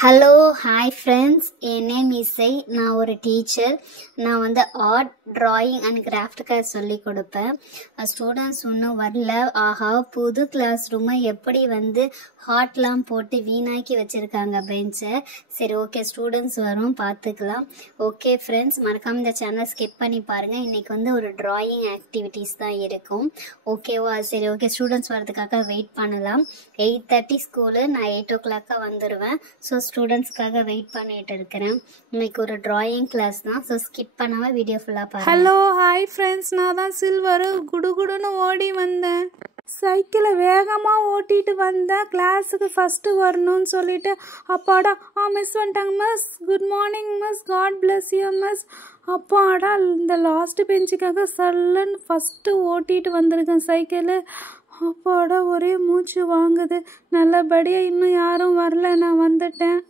Hello hi friends, என் name இசை. நான் ஒரு டீச்சர். நான் வந்து art, drawing and craft class சொல்லி கொடுப்பேன். ஸ்டூடெண்ட்ஸ் இன்னும் வரல. ஆஹா, புது கிளாஸ் ரூமை எப்படி வந்து ஹாட்லாம் போட்டு வீணாக்கி வச்சுருக்காங்க பெஞ்சை. சரி, ஓகே, ஸ்டூடெண்ட்ஸ் வரும், பார்த்துக்கலாம். ஓகே ஃப்ரெண்ட்ஸ், மறக்காமல் இந்த சேனல் ஸ்கிப் பண்ணி பாருங்கள். இன்றைக்கி வந்து ஒரு ட்ராயிங் ஆக்டிவிட்டீஸ் தான் இருக்கும். ஓகேவா? சரி, ஓகே, ஸ்டூடெண்ட்ஸ் வரதுக்காக வெயிட் பண்ணலாம். 8:30 ஸ்கூலு, நான் 8 o'clock வந்துடுவேன். ஸோ ஸ்டூடெண்ட்ஸ்க்காக வெயிட் பண்ணிட்டு இருக்கிறேன். இன்னைக்கு ஒரு டிராயிங் கிளாஸ் தான். ஸோ ஸ்கிப் பண்ணாமல் வீடியோ ஃபுல்லாக பாருங்க. ஹலோ ஹாய் ஃப்ரெண்ட்ஸ், நான் தான் சில்வர். குடுகுடுன்னு ஓடி வந்தேன். சைக்கிளை வேகமாக ஓட்டிட்டு வந்தேன். கிளாஸுக்கு ஃபஸ்ட்டு வரணும்னு சொல்லிட்டு அப்பாடா மிஸ் வந்துட்டாங்க miss. Good morning miss, God bless you miss. அப்பாடா, இந்த லாஸ்ட் பெஞ்சுக்காக சல்லுன்னு ஃபஸ்ட்டு ஓட்டிட்டு வந்திருக்கேன் சைக்கிளு. அப்பாடா, ஒரே மூச்சு வாங்குது. நல்லபடியாக இன்னும் யாரும் வரல, நான் வந்துட்டேன்.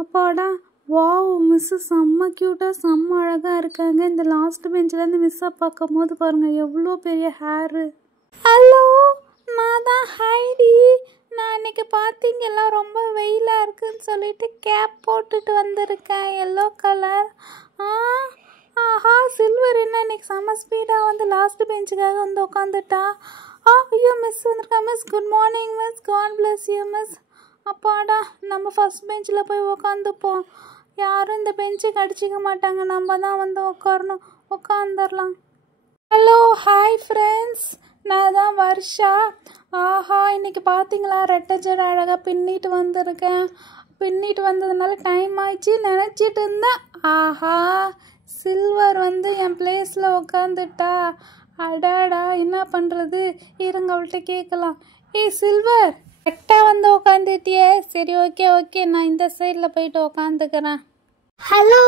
அப்பாடா, வாவ், மிஸ்ஸு செம்ம க்யூட்டாக செம்ம அழகாக இருக்காங்க. இந்த லாஸ்ட் பெஞ்சிலேருந்து மிஸ்ஸை பார்க்கும் போது பாருங்கள் எவ்வளோ பெரிய ஹேரு. ஹலோ, நான் தான் ஹைடி. நான் இன்னைக்கு பார்த்தீங்களா ரொம்ப வெயிலாக இருக்குன்னு சொல்லிட்டு கேப் போட்டுட்டு வந்திருக்கேன், எல்லோ கலர். ஆஹா, சில்வர் என்ன இன்னைக்கு செம்ம ஸ்பீடாக வந்து லாஸ்ட் பெஞ்சுக்காக வந்து உட்காந்துட்டா. ஐயோ, மிஸ் வந்திருக்கா miss. Good morning miss, God bless you miss. அப்பாடா, நம்ம ஃபஸ்ட் பெஞ்சில் போய் உக்காந்துப்போம். யாரும் இந்த பெஞ்சுக்கு அடிச்சிக்க மாட்டாங்க, நம்ம தான் வந்து உட்காரணும். உட்காந்துடலாம். ஹலோ ஹாய் ஃப்ரெண்ட்ஸ், நான் தான் வர்ஷா. ஆஹா, இன்னைக்கு பார்த்தீங்களா ரெட்டை ஜடை அழகாக பின்னிட்டு வந்திருக்கேன். பின்னிட்டு வந்ததுனால டைம் ஆயிடுச்சு நினச்சிட்டு இருந்தேன். ஆஹா, சில்வர் வந்து என் பிளேஸில் உட்காந்துட்டா. அடாடா, என்ன பண்ணுறது, இருங்க அவள்கிட்ட கேட்கலாம். சில்வர், கரெக்டாக வந்து உட்காந்துட்டியே. சரி, ஓகே ஓகே, நான் இந்த சைடில் போயிட்டு உட்காந்துக்கிறேன். Hello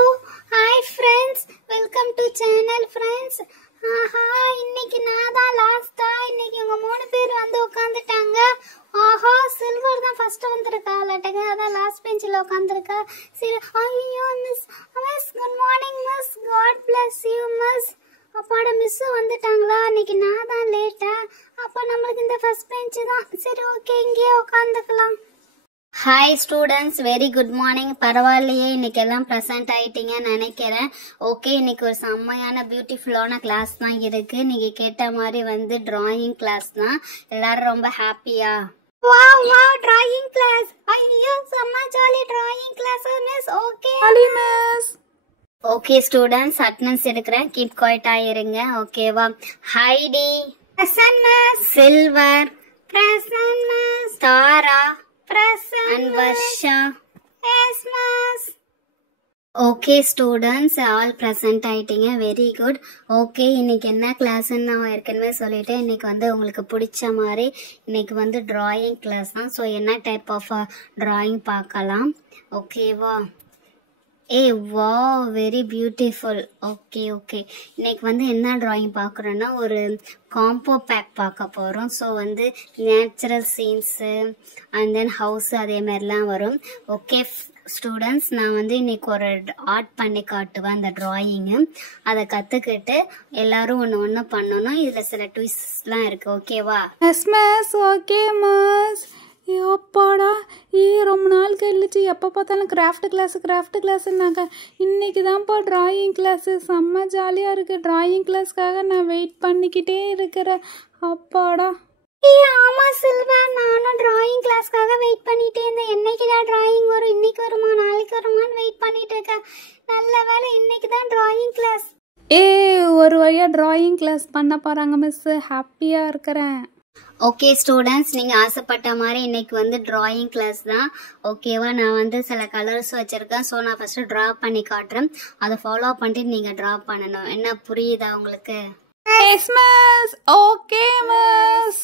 hi friends, welcome to channel friends. ஆஹா, இன்னைக்கு நான் தான் லாஸ்டா. இன்னைக்கு இவங்க 3 பேர் வந்து உட்காந்துட்டாங்க. ஆஹா, சில்வர் தான் ஃபர்ஸ்ட் வந்திருக்கா. லட்டங்க அதான் லாஸ்ட் பெஞ்சில் உட்காந்துருக்கா. சரி, ஐயோ miss, miss good morning miss, God bless you miss. அப்பாட, மிஸ் வந்துட்டாங்களா? இன்னைக்கு நான் தான் லேட்டா. அப்போ நம்மளுக்கு இந்த ஃபர்ஸ்ட் பெஞ்சு தான். சரி, ஓகே, இங்கேயே உட்காந்துக்கலாம். Hi students, very good morning. பரவாயில்லையே, இன்னைக்கு எல்லாம் ப்ரெசென்ட் ஆயிட்டீங்கன்னு நினைக்கிறேன். ஓகே, இன்னைக்கு ஒரு செம்மையான பியூட்டிஃபுல்லான கிளாஸ் தான் இருக்கு. நீங்க கேட்ட மாதிரி வந்து டிராயிங் கிளாஸ் தான். எல்லாரும் ரொம்ப ஹாப்பியா? Wow wow, drawing class. ஐயோ, செம்ம jolly drawing class miss. Okay miss. Okay students, attendance எடுக்கிறேன். கீப் குவைட்டா இருங்க, ஓகேவா? Heidi present miss, Silver present miss, Tara present and Varsha yes miss. Okay students, all present ஆயிட்டீங்க, வெரி குட். ஓகே, இன்னைக்கு என்ன கிளாஸ்ன்னு நான் ஏற்கனவே சொல்லிட்டேன். இன்னைக்கு வந்து உங்களுக்கு பிடிச்ச மாதிரி இன்னைக்கு வந்து டிராயிங் கிளாஸ் தான். ஸோ என்ன டைப் ஆஃப் டிராயிங் பார்க்கலாம், ஓகேவா? வா, வெரி பியூட்டிஃபுல். ஓகே ஓகே, இன்னைக்கு வந்து என்ன டிராயிங் பார்க்குறோன்னா ஒரு காம்போ பேக் பார்க்க போகிறோம். ஸோ வந்து natural scenes and then house அதே மாதிரிலாம் வரும். ஓகே ஸ்டூடெண்ட்ஸ், நான் வந்து இன்னைக்கு ஒரு ஆர்ட் பண்ணி காட்டுவேன், அந்த டிராயிங்கு. அதை கற்றுக்கிட்டு எல்லாரும் ஒன்று ஒன்று பண்ணணும். இதில் சில ட்விஸ்ட்லாம் இருக்குது, ஓகேவா? S miss, okay miss. அப்பாடா, ரொம்ப நாள் கழிச்சு எப்போ பார்த்தாலும் கிராஃப்ட் கிளாஸ்னாங்க. இன்னைக்கு தான்ப்பா டிராயிங் கிளாஸு. செம்ம ஜாலியாக இருக்குது. டிராயிங் கிளாஸ்க்காக நான் வெயிட் பண்ணிக்கிட்டே இருக்கிறேன். அப்பாடா. ஆமா சில்வர், நானும் டிராயிங் கிளாஸ்க்காக வெயிட் பண்ணிட்டே இருந்தேன். என்னைக்கு தான் டிராயிங் வரும், இன்னைக்கு வருமா நாளைக்கு வருமான்னு வெயிட் பண்ணிட்டு இருக்கேன். நல்ல வேலை, இன்னைக்கு தான் டிராயிங் கிளாஸ். ஒரு வழியாக டிராயிங் கிளாஸ் பண்ண போகிறாங்க மிஸ். ஹாப்பியாக இருக்கிறேன். ஓகே ஸ்டூடெண்ட்ஸ், நீங்கள் ஆசைப்பட்ட மாதிரி இன்னைக்கு வந்து டிராயிங் கிளாஸ் தான், ஓகேவா? நான் வந்து சில கலர்ஸ் வச்சுருக்கேன். ஸோ நான் ஃபஸ்ட்டு ட்ரா பண்ணி காட்டுறேன். அதை ஃபாலோ பண்ணிட்டு நீங்கள் ட்ரா பண்ணணும். என்ன புரியுதா உங்களுக்கு? S miss, okay miss.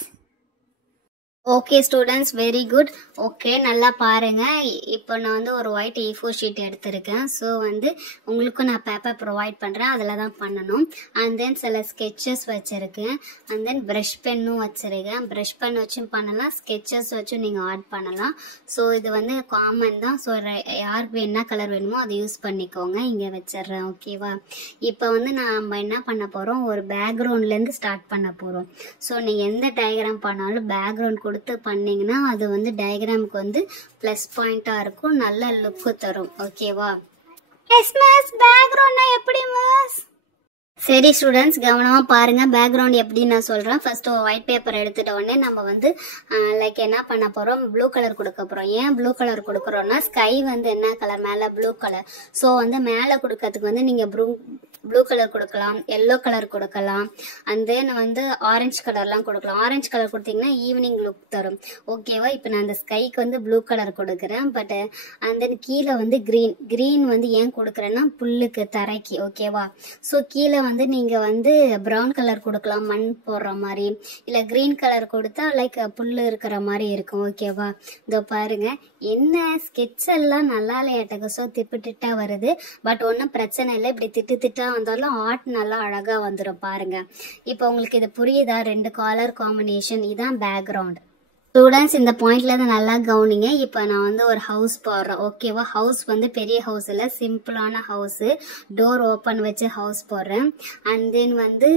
Okay students, very good. Okay, நல்லா பாருங்க. இப்போ நான் வந்து ஒரு ஒயிட் A4 ஷீட் எடுத்திருக்கேன். ஸோ வந்து உங்களுக்கும் நான் பேப்பர் ப்ரொவைட் பண்ணுறேன், அதில் தான் பண்ணணும். அண்ட் தென் சில ஸ்கெச்சஸ் வச்சுருக்கேன். அண்ட் தென் ப்ரஷ் பென்னும் வச்சுருக்கேன். ப்ரஷ் பென் வச்சும் பண்ணலாம், ஸ்கெச்சஸ் வச்சும் நீங்கள் ஆட் பண்ணலாம். ஸோ இது வந்து காமன் தான். ஸோ யாருக்கு என்ன கலர் வேணுமோ அதை யூஸ் பண்ணிக்கோங்க. இங்கே வச்சிடுறேன், ஓகேவா? இப்போ வந்து நம்ம என்ன பண்ண போகிறோம், ஒரு பேக்ரவுண்ட்லேருந்து ஸ்டார்ட் பண்ண போகிறோம். ஸோ நீங்கள் எந்த டயக்ராம் பண்ணாலும் பேக்ரவுண்ட் கூட கொடுத்து பண்ணீங்கன்னா அது வந்து டயக்ராமுக்கு வந்து ப்ளஸ் பாயிண்டா இருக்கும், நல்ல லுக்கு தரும். ஓகேவா? Yes miss. பேக்ரவுண்ட்னா எப்படி மிஸ்? சரி ஸ்டூடெண்ட்ஸ், கவனமா பாருங்க. பேக்ரவுண்ட் எப்படி நான் சொல்றேன். ஃபர்ஸ்ட் ஒயிட் பேப்பர் எடுத்துட்ட உடனே நம்ம வந்து லைக் என்ன பண்ண போறோம், ப்ளூ கலர் கொடுக்க போறோம். ஏன் ப்ளூ கலர் கொடுக்கறோம்னா ஸ்கை வந்து என்ன கலர், மேல ப்ளூ கலர். ஸோ வந்து மேல கொடுக்கறதுக்கு வந்து நீங்க ப்ளூ கலர் கொடுக்கலாம், எல்லோ கலர் கொடுக்கலாம், அண்ட் தென் வந்து ஆரஞ்சு கலர்லாம் கொடுக்கலாம். ஆரஞ்சு கலர் கொடுத்தீங்கன்னா ஈவினிங் லுக் தரும். ஓகேவா? இப்போ நான் அந்த ஸ்கைக்கு வந்து ப்ளூ கலர் கொடுக்குறேன். பட் அண்ட் தென் கீழே வந்து கிரீன் வந்து ஏன் கொடுக்குறேன்னா புல்லுக்கு, தரைக்கு. ஓகேவா? ஸோ கீழே வந்து நீங்க வந்து ப்ரௌன் கலர் கொடுக்கலாம், மண் போடுற மாதிரி. இல்ல கிரீன் கலர் கொடுத்தா லைக் புல்லு இருக்கிற மாதிரி இருக்கும். ஓகேவா? இதோ பாருங்க, என்ன ஸ்கெட்ச் எல்லாம் நல்லா இல்லையாட்டக. ஸோ திட்டா வருது. பட் ஒன்றும் பிரச்சனை இல்லை, இப்படி திட்டா வந்தாலும் ஆர்ட் நல்லா அழகா வந்துடும். பாருங்க, இப்போ உங்களுக்கு இது புரியுதா? 2 கலர் காம்பினேஷன், இதான் பேக்ரவுண்ட். ஸ்டூடெண்ட்ஸ் இந்த பாயிண்ட்ல இருந்து நல்லா கவனிங்க. இப்போ நான் வந்து ஒரு ஹவுஸ் போடுறேன். ஓகேவா? ஹவுஸ் வந்து பெரிய ஹவுஸ் இல்லை, சிம்பிளான ஹவுஸ், டோர் ஓப்பன் வச்சு ஹவுஸ் போடுறேன். அண்ட் தென் வந்து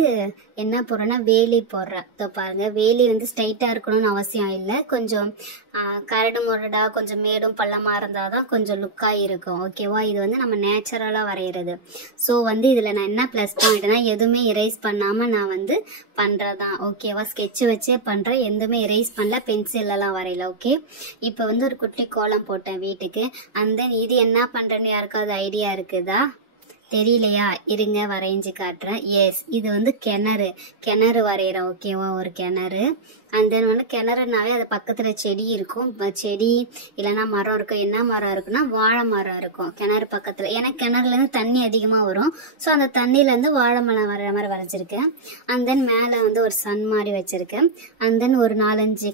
என்ன போடுறேன்னா வேலி போடுறேன். இப்போ பாருங்க, வேலி வந்து ஸ்ட்ரைட்டா இருக்கணும்னு அவசியம் இல்லை, கொஞ்சம் கரடு முரடா கொஞ்சம் மேடும் பள்ளமா இருந்தாதான் கொஞ்சம் லுக்கா இருக்கும். ஓகேவா? இது வந்து நம்ம நேச்சுரலா வரைகிறது. ஸோ வந்து இதுல நான் என்ன பிளஸ் பாயிண்ட்னா எதுவுமே எரேஸ் பண்ணாம நான் வந்து பண்றதான். ஓகேவா? ஸ்கெட்ச் வச்சே பண்றேன், எதுவுமே எரேஸ் பண்ணல, பென்சில் எல்லாம் வரையல. ஓகே, இப்போ வந்து ஒரு குட்டி கோலம் போட்டேன் வீட்டுக்கு. அண்ட் தென் இது என்ன பண்றேன்னு யாருக்காவது ஐடியா இருக்குதா? தெரியலையா? இருங்க வரைஞ்சி காட்டுறேன். எஸ், இது வந்து கிணறு வரைகிறேன். ஓகேவா? ஒரு கிணறு. அண்ட் தென் வந்து கிணறுனாவே அது பக்கத்துல செடி இருக்கும், செடி இல்லைன்னா மரம் இருக்கும். என்ன மரம் இருக்குன்னா வாழை மரம் இருக்கும் கிணறு பக்கத்துல. ஏன்னா கிணறுல இருந்து தண்ணி அதிகமா வரும். ஸோ அந்த தண்ணியில இருந்து வாழை மரம் வர்ற மாதிரி வரைஞ்சிருக்கேன். அண்ட் தென் மேல வந்து ஒரு சன் மாதிரி வச்சிருக்கேன். அண்ட் தென் ஒரு 4-5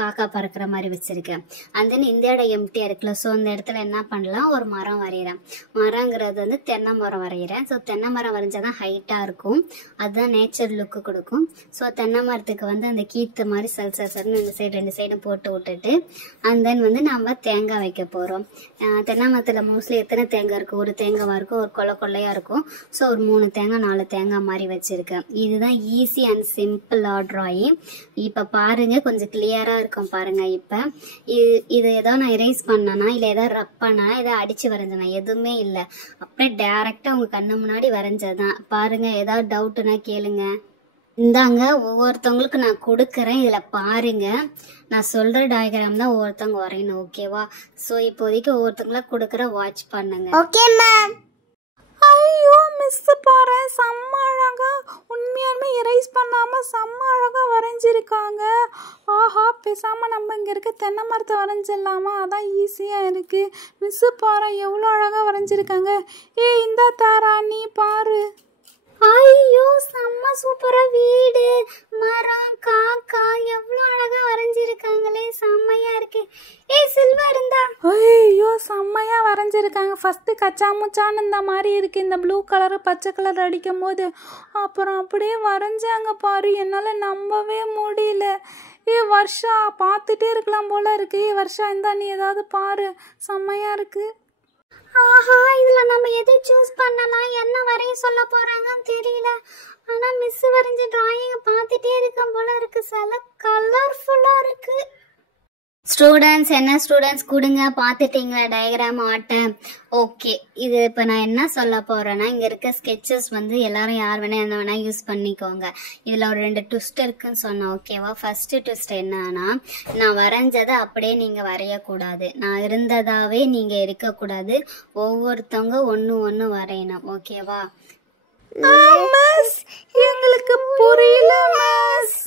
காக்கா பறக்கிற மாதிரி வச்சிருக்கேன். அண்ட் தென் இந்த இடம் எம்டியா இருக்குல்ல, ஸோ அந்த இடத்துல என்ன பண்ணலாம், ஒரு மரம் வரைகிறேன். மரங்கிறது வந்து தென்னை மரம் வரைகிறேன். ஸோ தென்னை மரம் வரைஞ்சாதான் ஹைட்டா இருக்கும், அதுதான் நேச்சர் லுக்கு கொடுக்கும். ஸோ தென்னை மரத்துக்கு வந்து அந்த கீத்து மாதிரி சல்சல்னு இந்த சைடு 2 சைடும் போட்டு விட்டுட்டு அண்ட் தென் வந்து நம்ம தேங்காய் வைக்க போறோம். தென்னை மரத்துல மோஸ்ட்லி எத்தனை தேங்காய் இருக்கும், ஒரு தேங்காவா இருக்கும், ஒரு கொள்ளையா இருக்கும். ஸோ ஒரு 3 தேங்காய் 4 தேங்காய் மாதிரி வச்சிருக்கேன். இதுதான் ஈஸி அண்ட் சிம்பிள் டிராயிங். இப்ப பாருங்க, கொஞ்சம் கிளியரா இருக்கும் பாருங்க. இப்ப இது ஏதோ நான் எரேஸ் பண்ணனா இல்ல ஏதாவது ரப் பண்ணா ஏதாவது அடிச்சு வரைஞ்சனா எதுவுமே இல்லை, அப்படியே டைரக்டா உங்க கண்ணு முன்னாடி வரைஞ்சதான். பாருங்க, ஏதாவது டவுட்னா கேளுங்க. இந்தாங்க, ஒவ்வொருத்தவங்களுக்கு நான் கொடுக்கறேன், இதுல பாருங்க. நான் சொல்ற டயக்ராம் தான் ஒவ்வொருத்தவங்க வரையணும். ஓகேவா? சோ இப்போதைக்கு ஒவ்வொருத்தவங்கள கொடுக்கற, வாட்ச் பண்ணுங்க. Okay ma'am. ஐயோ மிஸ் பாரு, செம்ம அழகா, உண்மையாலுமே எரேஸ் பண்ணாம செம்ம அழகா வரைஞ்சிருக்காங்க. ஆஹா, பேசாம நம்ம இங்க இருக்க தென்னை மரத்தை வரைஞ்சிடலாமா? அதான் ஈஸியா இருக்கு. மிஸ் பாரு எவ்வளோ அழகா வரைஞ்சிருக்காங்க. இந்த தாரா நீ பாரு. ஐயோ செம்ம சூப்பரா, வீடு, மரம், காக்கா எவ்வளவு அழகா வரைஞ்சிருக்காங்களே, செம்மையா இருக்கு. சில்வர் இருந்தா ஐயோ செம்மையா வரைஞ்சிருக்காங்க. ஃபர்ஸ்ட் கச்சா முச்சான்னு இந்த மாதிரி இருக்கு, இந்த ப்ளூ கலர் பச்சை கலர் அடிக்கும் போது. அப்புறம் அப்படியே வரைஞ்சாங்க பாரு, என்னால நம்பவே முடியல. வர்ஷா பார்த்துட்டே இருக்கலாம் போல இருக்கு. வர்ஷா இந்தா நீ ஏதாவது பாரு, செம்மையா இருக்கு. ஆஹா, இதுல நம்ம எதை சூஸ் பண்ணலாம், என்ன வரைய சொல்ல போறாங்கன்னு தெரியல. ஆனா மிஸ் வரைஞ்ச டிராயிங் பார்த்துட்டே இருக்கும் போல இருக்கு, சில கலர்ஃபுல்லா இருக்கு. ஸ்டூடெண்ட்ஸ், என்ன ஸ்டூடெண்ட்ஸ் கொடுங்க, பார்த்துட்டீங்களா டயக்ராம் ஆட்ட? ஓகே, இது இப்போ நான் என்ன சொல்ல போறேன்னா, இங்க இருக்க ஸ்கெட்சஸ் வந்து எல்லாரும் யார் வேணா என்ன வேணா யூஸ் பண்ணிக்கோங்க. இதுல ஒரு 2 ட்விஸ்ட் இருக்குன்னு சொன்னேன். ஓகேவா? ஃபர்ஸ்ட் ட்விஸ்ட் என்னன்னா, நான் வரைஞ்சதை அப்படியே நீங்க வரையக்கூடாது, நான் இருந்ததாவே நீங்க இருக்கக்கூடாது, ஒவ்வொருத்தவங்க ஒன்னு வரையணும். ஓகேவா? எங்களுக்கு புரியல மிஸ்.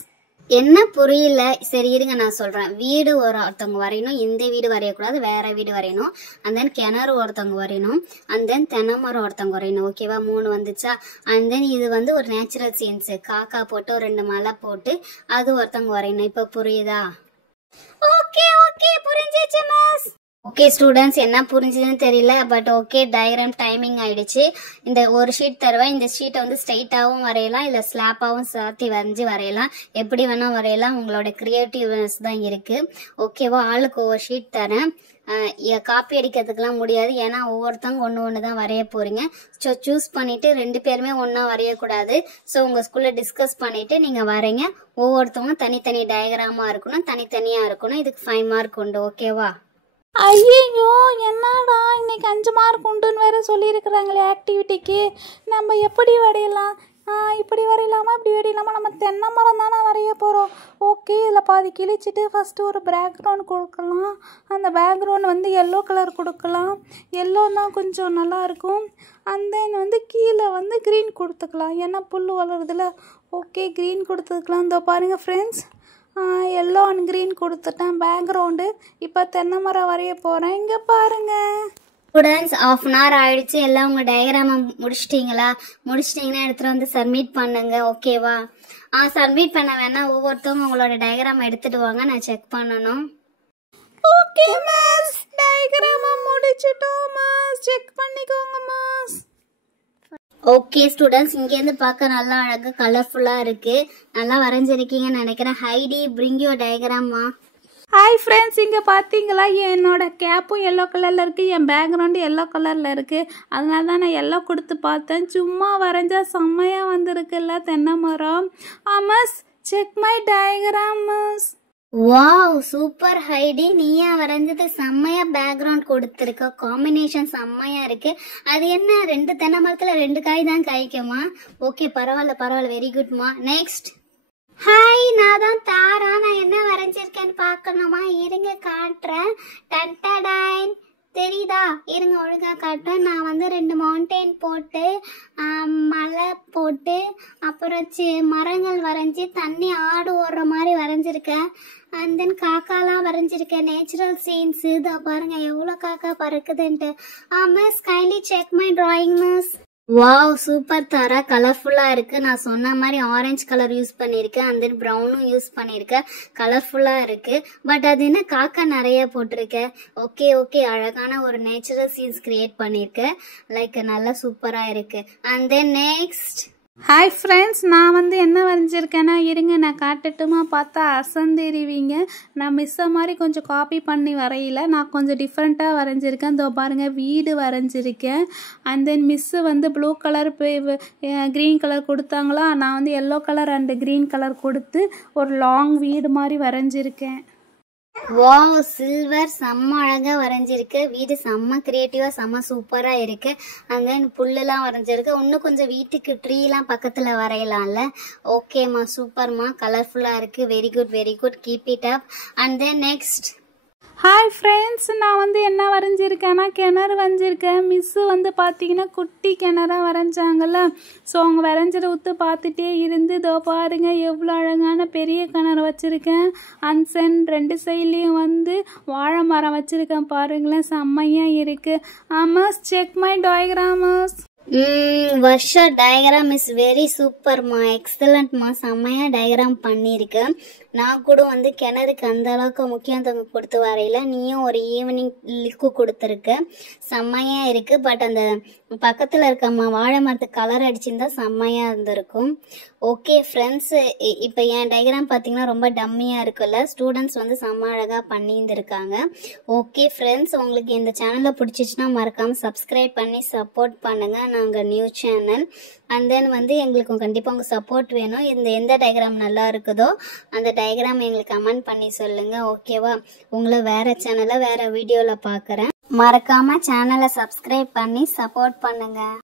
என்ன புரியல? சரி இருங்க நான் சொல்றேன். வீடு ஒருத்தவங்க வரையணும், இந்த வீடு வரையக்கூடாது, வேற வீடு வரையணும். அண்ட் தென் கிணறு ஒருத்தவங்க வரையணும், அண்ட் தென் தென்னைமரம் ஒருத்தவங்க வரையணும். ஓகேவா? 3 வந்துச்சா? அண்ட் தென் இது வந்து ஒரு நேச்சுரல் சீன்ஸ், காக்கா போட்டு ஒரு 2 மலை போட்டு அது ஒருத்தவங்க வரையணும். இப்ப புரியுதா? ஓகே ஓகே, புரிஞ்சிச்சு மிஸ். ஓகே ஸ்டூடெண்ட்ஸ், என்ன புரிஞ்சுதுன்னு தெரியல, பட் ஓகே. டயக்ராம் டைமிங் ஆயிடுச்சு. இந்த ஒரு ஷீட் தருவேன். இந்த ஷீட்டை வந்து ஸ்ட்ரைட்டாகவும் வரையலாம், இல்லை ஸ்லாப்பாகவும் சாத்தி வரைஞ்சி வரையலாம். எப்படி வேணா வரையலாம். உங்களோட கிரியேட்டிவ்னஸ் தான் இருக்கு. ஓகேவா? ஆளுக்கு ஒவ்வொரு ஷீட் தரேன். காப்பி அடிக்கிறதுக்கெல்லாம் முடியாது, ஏன்னா ஒவ்வொருத்தவங்க ஒன்று தான் வரைய போறீங்க. ஸோ சூஸ் பண்ணிட்டு 2 பேருமே ஒன்றா வரையக்கூடாது. ஸோ உங்கள் ஸ்கூலில் டிஸ்கஸ் பண்ணிட்டு நீங்கள் வரைங்க. ஒவ்வொருத்தவங்க தனித்தனி டயக்ராமாக இருக்கணும், தனித்தனியாக இருக்கணும். இதுக்கு 5 மார்க் உண்டு. ஓகேவா? ஐயோ, என்னடா இன்னைக்கு 5 மார்க் உண்டுன்னு வேற சொல்லியிருக்கிறாங்களே ஆக்டிவிட்டிக்கு. நம்ம எப்படி வரையலாம்? இப்படி வரையலாமா, இப்படி வரையலாமா? நம்ம தென்னை மரம் தானே வரைய போகிறோம். ஓகே, இதில் பாதி கிழிச்சிட்டு ஃபஸ்ட்டு ஒரு பேக்ரவுண்ட் கொடுக்கலாம். அந்த பேக்ரவுண்ட் வந்து எல்லோ கலர் கொடுக்கலாம். எல்லோ தான் கொஞ்சம் நல்லாயிருக்கும். அண்ட் தென் வந்து கீழே வந்து க்ரீன் கொடுத்துக்கலாம், ஏன்னா புல் வளருதுல. ஓகே, க்ரீன் கொடுத்துக்கலாம். இந்த பாருங்கள் ஃப்ரெண்ட்ஸ், எல்லோ அண்ட் க்ரீன் கொடுத்துட்டேன் பேக்ரவுண்டு. இப்போ தென்னை மரம் வரைய போகிறேன். இங்கே பாருங்கள் ஸ்டூடெண்ட்ஸ், 1/2 hour ஆயிடுச்சு. எல்லாம் உங்கள் டயக்ராமை முடிச்சிட்டிங்களா? முடிச்சிட்டிங்கன்னா எடுத்துகிட்டு வந்து சப்மிட் பண்ணுங்க. ஓகேவா? சப்மிட் பண்ண வேணாம், ஒவ்வொருத்தவங்க உங்களோட டயக்ராம் எடுத்துட்டு வாங்க, நான் செக் பண்ணணும். ஓகே மிஸ், டயக்ராமை முடிச்சிட்டோம் மிஸ், செக் பண்ணிக்கோங்க மிஸ். ஓகே ஸ்டூடெண்ட்ஸ், இங்கேருந்து பார்க்க நல்லா அழகாக கலர்ஃபுல்லாக இருக்குது. நல்லா வரைஞ்சிருக்கீங்கன்னு நினைக்கிறேன். ஹைடி, பிரிங் யுவர் டயக்ராம்மா. ஹாய் ஃப்ரெண்ட்ஸ், இங்கே பார்த்தீங்களா? என்னோட கேப்பும் எல்லோ கலரில் இருக்குது, என் பேக்ரவுண்டு எல்லோ கலரில் இருக்குது. அதனால தான் நான் எல்லோ கொடுத்து பார்த்தேன். சும்மா வரைஞ்சா செம்மையாக வந்திருக்குல்ல தென்னை மரம். Miss, check my diagram miss. Wow, super Heidi. நீயா வரைஞ்சது செம்மையா பேக்ரவுண்ட் கொடுத்துருக்க. காம்பினேஷன் செம்மையா இருக்கு. அது என்ன, 2 தென்னை மரத்துல 2 காய் தான் காய்க்குமா? ஓகே, பரவாயில்ல, வெரி குட்மா. நெக்ஸ்ட். ஹாய், நான் தான் தாரா. நான் என்ன வரைஞ்சிருக்கேன்னு பார்க்கணுமா? இருங்க காட்டுறேன். டன்டடைன், தெரியுதா? இருங்க ஒழுங்கா காட்டுறேன். நான் வந்து 2 மவுண்டெயின் போட்டு, மலை போட்டு, அப்புறம் மரங்கள் வரைஞ்சி தண்ணி ஆடு ஓடுற மாதிரி வரைஞ்சிருக்கேன். அண்ட் தென் காக்காலாம் வரைஞ்சிருக்கேன். Natural scenes. இதோ பாருங்க எவ்வளோ காக்கா பறக்குதுன்ட்டு. Miss, kindly check my drawing miss. Wow, super Tara. கலர்ஃபுல்லாக இருக்குது. நான் சொன்ன மாதிரி ஆரஞ்சு கலர் யூஸ் பண்ணியிருக்கேன், அண்ட் தென் ப்ரௌனும் யூஸ் பண்ணியிருக்கேன். கலர்ஃபுல்லாக இருக்குது. பட் அது என்ன காக்கா நிறைய போட்டிருக்கேன். ஓகே, அழகான ஒரு நேச்சுரல் சீன்ஸ் கிரியேட் பண்ணியிருக்கேன். லைக் நல்லா சூப்பராக இருக்குது. And then next. Hi friends, நான் வந்து என்ன வரைஞ்சிருக்கேன்னா, இருங்க நான் காட்டட்டுமா? பார்த்தா அசந்தெரிவிங்க. நான் மிஸ்ஸை மாதிரி கொஞ்சம் காப்பி பண்ணி வரையில, நான் கொஞ்சம் டிஃப்ரெண்ட்டாக வரைஞ்சிருக்கேன். இதோ பாருங்கள், வீடு வரைஞ்சிருக்கேன். அண்ட் தென் மிஸ்ஸு வந்து ப்ளூ கலர் க்ரீன் கலர் கொடுத்தாங்களா, நான் வந்து yellow colour and green colour கொடுத்து ஒரு லாங் வீடு மாதிரி வரைஞ்சிருக்கேன். வாவ், சில்வர் செம்ம அழகா வரைஞ்சிருக்கு. வீடு செம்ம கிரியேட்டிவா செம்ம சூப்பரா இருக்கு. அண்ட் தென் புல்லுலாம் வரைஞ்சிருக்கு. இன்னும் கொஞ்சம் வீட்டுக்கு ட்ரீலாம் பக்கத்துல வரையலாம்ல. ஓகேம்மா, சூப்பர்மா, கலர்ஃபுல்லா இருக்கு. Very good, keep it up. And then next. Hi friends, நான் வந்து என்ன வரைஞ்சிருக்கேன்னா, கிணறு வரைஞ்சிருக்கேன். மிஸ்ஸு வந்து பார்த்தீங்கன்னா குட்டி கிணறாக வரைஞ்சாங்கல்ல. ஸோ அவங்க வரைஞ்சதை ஊற்று பார்த்துட்டே இருந்து, இதோ பாருங்க எவ்வளோ அழகான பெரிய கிணறு வச்சுருக்கேன். அன்சன் 2 சைட்லேயும் வந்து வாழை மரம் வச்சுருக்கேன். பாருங்களேன், செம்மையாக இருக்குது. Miss, check my diagrams. Varsha, diagram is very சூப்பர்மா, எக்ஸலண்ட்மா. செம்மையா டயக்ராம் பண்ணியிருக்கேன். நான் கூட வந்து கிணறுக்கு அந்த அளவுக்கு முக்கியத்துவம் கொடுத்து வரையில, நீயும் ஒரு ஈவினிங் லுக்கு கொடுத்துருக்க. செம்மையா இருக்கு. பட் அந்த பக்கத்தில் இருக்கம்மா வாழை மரத்துக்கு கலர் அடிச்சிருந்தா செம்மையா இருந்திருக்கும். ஓகே ஃப்ரெண்ட்ஸ், இப்போ என் டயக்ராம் பார்த்தீங்கன்னா ரொம்ப டம்மியாக இருக்குல்ல. ஸ்டூடெண்ட்ஸ் வந்து செம்ம அழகாக பண்ணியிருந்துருக்காங்க. ஓகே ஃப்ரெண்ட்ஸ், உங்களுக்கு இந்த சேனலில் பிடிச்சிச்சுன்னா மறக்காமல் சப்ஸ்கிரைப் பண்ணி சப்போர்ட் பண்ணுங்கள். நாங்கள் நியூ சேனல். அண்ட் தென் வந்து எங்களுக்கு கண்டிப்பாக உங்கள் சப்போர்ட் வேணும். எந்த டயக்ராம் நல்லா இருக்குதோ அந்த டயக்ராம் எங்களுக்கு கமெண்ட் பண்ணி சொல்லுங்கள். ஓகேவா? உங்களை வேறு சேனலில் வேறு வீடியோவில் பார்க்குறேன். மறக்காமல் சேனலை சப்ஸ்கிரைப் பண்ணி சப்போர்ட் பண்ணுங்கள்.